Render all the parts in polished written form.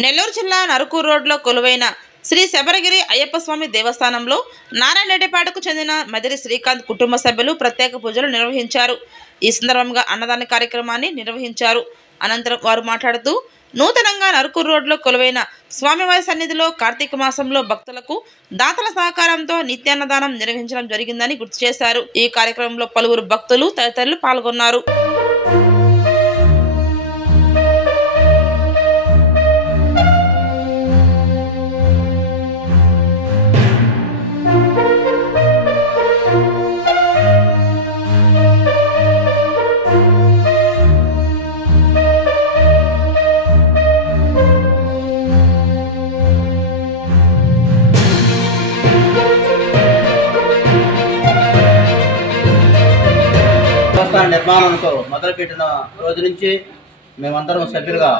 నెల్లూరు జిల్లా నరుకూరు రోడ్లో కొలువైన శ్రీ శబరిగిరి అయ్యప్ప స్వామి దేవస్థానంలో నారాయణరెడ్డిపేటకు చెందిన మదిరి శ్రీకాంత్ కుటుంబ సభ్యులు ప్రత్యేక పూజలు నిర్వహించారు. ఈ సందర్భంగా అన్నదాన కార్యక్రమాన్ని నిర్వహించారు. అనంతరం వారు మాట్లాడుతూ నూతనంగా నరుకూరు రోడ్లో కొలువైన స్వామివారి సన్నిధిలో కార్తీక మాసంలో భక్తులకు దాతల సహకారంతో నిత్యాన్నదానం నిర్వహించడం జరిగిందని గుర్తు చేశారు. ఈ కార్యక్రమంలో పలువురు భక్తులు తదితరులు పాల్గొన్నారు. నిర్మాణంతో మొదలుపెట్టిన రోజు నుంచి మేమందరం సభ్యులుగా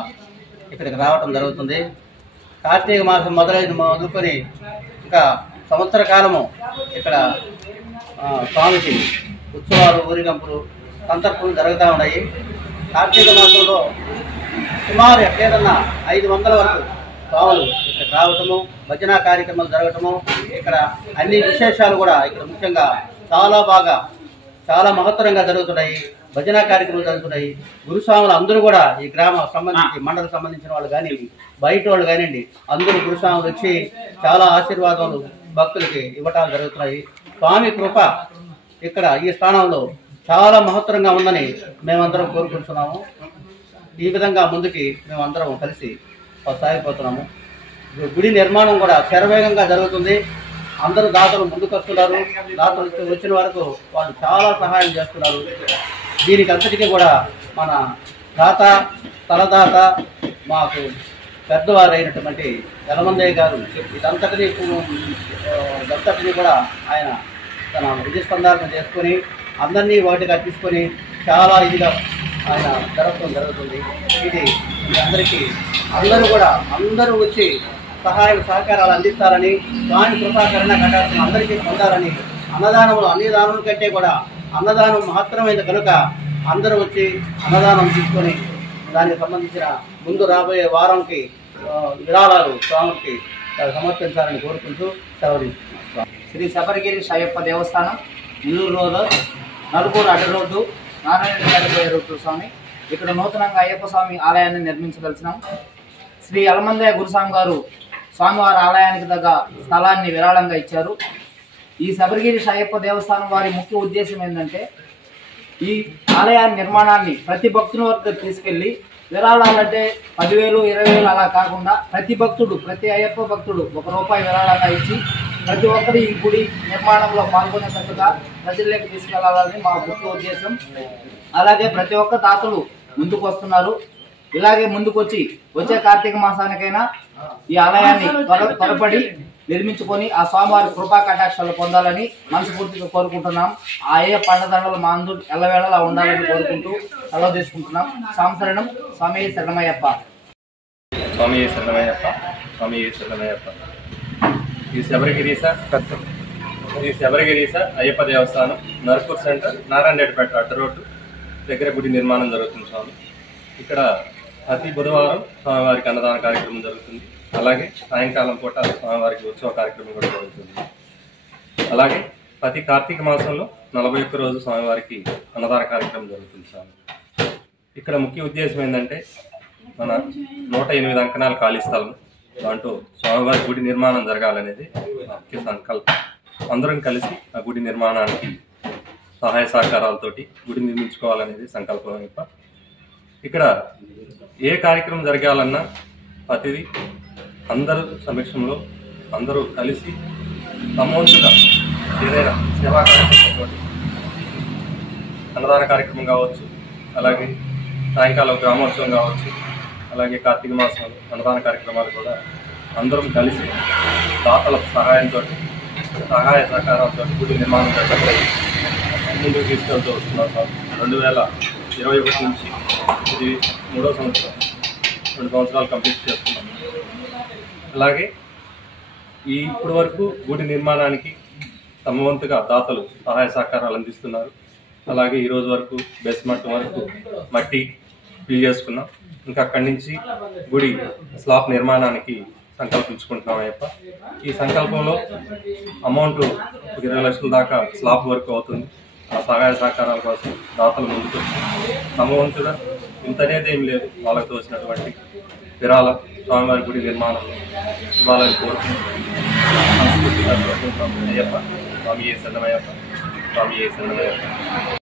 ఇక్కడికి రావటం జరుగుతుంది. కార్తీక మాసం మొదలుకొని ఇంకా సంవత్సర కాలము ఇక్కడ స్వామికి ఉత్సవాలు, ఊరిగంపులు, సంతర్పణలు జరుగుతూ ఉన్నాయి. కార్తీక మాసంలో సుమారు ఎక్కడేదన్నా 500 వరకు స్వాములు ఇక్కడికి రావటము, భజన కార్యక్రమాలు జరగటము, ఇక్కడ అన్ని విశేషాలు కూడా ఇక్కడ ముఖ్యంగా చాలా మహత్తరంగా జరుగుతున్నాయి. భజన కార్యక్రమాలు జరుగుతున్నాయి. గురుస్వాములు అందరూ కూడా ఈ గ్రామం సంబంధించి మండలం సంబంధించిన వాళ్ళు కానివ్వండి, బయట వాళ్ళు కానివ్వండి, అందరూ గురుస్వాములు వచ్చి చాలా ఆశీర్వాదాలు భక్తులకి ఇవ్వటాలు జరుగుతున్నాయి. స్వామి కృప ఇక్కడ ఈ స్థానంలో చాలా మహత్తరంగా ఉందని మేమందరం కోరుకుంటున్నాము. ఈ విధంగా ముందుకి మేమందరం కలిసి సాగిపోతున్నాము. గుడి నిర్మాణం కూడా శరవేగంగా జరుగుతుంది. అందరూ దాతలు ముందుకు వస్తున్నారు. దాతలు వచ్చిన వరకు వాళ్ళు చాలా సహాయం చేస్తున్నారు. దీనికి అంతటికీ కూడా మన తలదాత మాకు పెద్దవారైనటువంటి యలమందయ్య గారు ఇదంతటిని కూడా ఆయన తన విజయస్పందాలను చేసుకొని అందరినీ వాటికి అర్పించుకొని చాలా ఇదిగా ఆయన జరుగుతుంది. ఇది అందరికీ అందరూ వచ్చి సహాయ సహకారాలు అందిస్తారని, స్వామి కృపాకరణ కటాక్షం అందరికీ పొందాలని, అన్ని దానముల కంటే కూడా అన్నదానం మహత్తరమైనది కనుక అందరూ వచ్చి అన్నదానం తీసుకొని దానికి సంబంధించిన ముందు రాబోయే వారంకి విరాళాలు స్వామికి సమర్పించాలని కోరుకుంటూ సెలవు. శ్రీ శబరిగిరి అయ్యప్ప దేవస్థానం, నెల్లూరు రోడ్డు, నరుకూరు అడ్డ రోడ్డు, నారాయణరెడ్డిపేట రోడ్డు స్వామి. ఇక్కడ నూతనంగా అయ్యప్ప స్వామి ఆలయాన్ని నిర్మించదలిచినాం. శ్రీ యలమందయ్య గురుస్వామి గారు స్వామివారి ఆలయానికి తగ్గ స్థలాన్ని విరాళంగా ఇచ్చారు. ఈ శబరిగిరి అయ్యప్ప దేవస్థానం వారి ముఖ్య ఉద్దేశం ఏంటంటే, ఈ ఆలయ నిర్మాణాన్ని ప్రతి భక్తుని వరకు తీసుకెళ్లి విరాళాలంటే 10,000, 20,000 అలా కాకుండా ప్రతి అయ్యప్ప భక్తుడు ₹1 విరాళంగా ఇచ్చి ప్రతి ఒక్కరు ఈ గుడి నిర్మాణంలో పాల్గొనేటట్టుగా ప్రజల్లోకి తీసుకెళ్లాలని మా ముఖ్య ఉద్దేశం. అలాగే ప్రతి ఒక్క దాతలు ముందుకు వస్తున్నారు. ఇలాగే వచ్చే కార్తీక మాసానికైనా ఈ ఆలయాన్ని త్వరపడి నిర్మించుకొని ఆ స్వామివారి కృపా కటాక్షాలు పొందాలని మనస్ఫూర్తిగా కోరుకుంటున్నాం. ఆ అయ్యప్ప పండదండలు మా అందరూ ఎల్లవేళలా ఉండాలని కోరుకుంటూ సెలవు తీసుకుంటున్నాం. సాంశరణం. స్వామి శరణమయ్యప్ప. స్వామి శరణమయ్యప్ప. ఈ శబరిగిరీస అయ్యప్ప దేవస్థానం, నరుకూరు సెంటర్, నారాయణరెడ్డిపేట అడ్డ రోడ్డు దగ్గర గుడి నిర్మాణం జరుగుతుంది. స్వామి ఇక్కడ ప్రతి బుధవారం స్వామివారికి అన్నదాన కార్యక్రమం జరుగుతుంది. అలాగే సాయంకాలం పూట స్వామివారికి ఉత్సవ కార్యక్రమం కూడా జరుగుతుంది. అలాగే ప్రతి కార్తీక మాసంలో 41 రోజు స్వామివారికి అన్నదాన కార్యక్రమం జరుగుతుంది. స్వామి ఇక్కడ ముఖ్య ఉద్దేశం ఏంటంటే, మన 108 అంకణాల ఖాళీ స్థలం, దాంట్లో స్వామివారి గుడి నిర్మాణం జరగాలనేది ముఖ్య సంకల్పం. అందరం కలిసి ఆ గుడి నిర్మాణానికి సహాయ సహకారాలతోటి గుడి నిర్మించుకోవాలనేది సంకల్పం. ఇక్కడ ఏ కార్యక్రమం జరగాలన్నా ప్రతిదీ అందరూ సమక్షంలో అందరూ కలిసి సమూహంగా ఏదైనా సేవా కార్యక్రమం, అన్నదాన కార్యక్రమం కావచ్చు, అలాగే సాయంకాలం గ్రామోత్సవం కావచ్చు, అలాగే కార్తీక మాసం అన్నదాన కార్యక్రమాలు కూడా అందరం కలిసి దాతల సహాయంతో సహాయ సహకారాలతో గుడి నిర్మాణం ముందుకు తీసుకెళ్తూ వస్తున్నాం. 2021 నుంచి ఇది 3వ సంవత్సరం, 2 సంవత్సరాలు కంప్లీట్ చేస్తున్నాం. అలాగే ఇప్పటి వరకు గుడి నిర్మాణానికి తమ వంతుగా దాతలు సహాయ సహకారాలు అందిస్తున్నారు. అలాగే ఈరోజు వరకు బేస్మెంట్ వరకు మట్టి, ఫిల్ చేసుకున్నాం. ఇంకా అక్కడి నుంచి గుడి స్లాబ్ నిర్మాణానికి సంకల్పించుకుంటున్నాం అయ్యప్ప. ఈ సంకల్పంలో అమౌంట్ 20 లక్షల దాకా స్లాబ్ వర్క్ అవుతుంది. ఆ సహాయ సహకారాల కోసం దాతలు ముందుకు సమవంతుగా ఇంతనేది ఏం లేదు, వాళ్ళకి తోచినటువంటి విరాళం స్వామివారి గుడి నిర్మాణంలో ఇవ్వాలని కోరుకుంటున్నాం. అయ్యప్ప స్వామి ఏ శరణమయ్యప్ప, స్వామి ఏ శరణమయ్యప్ప.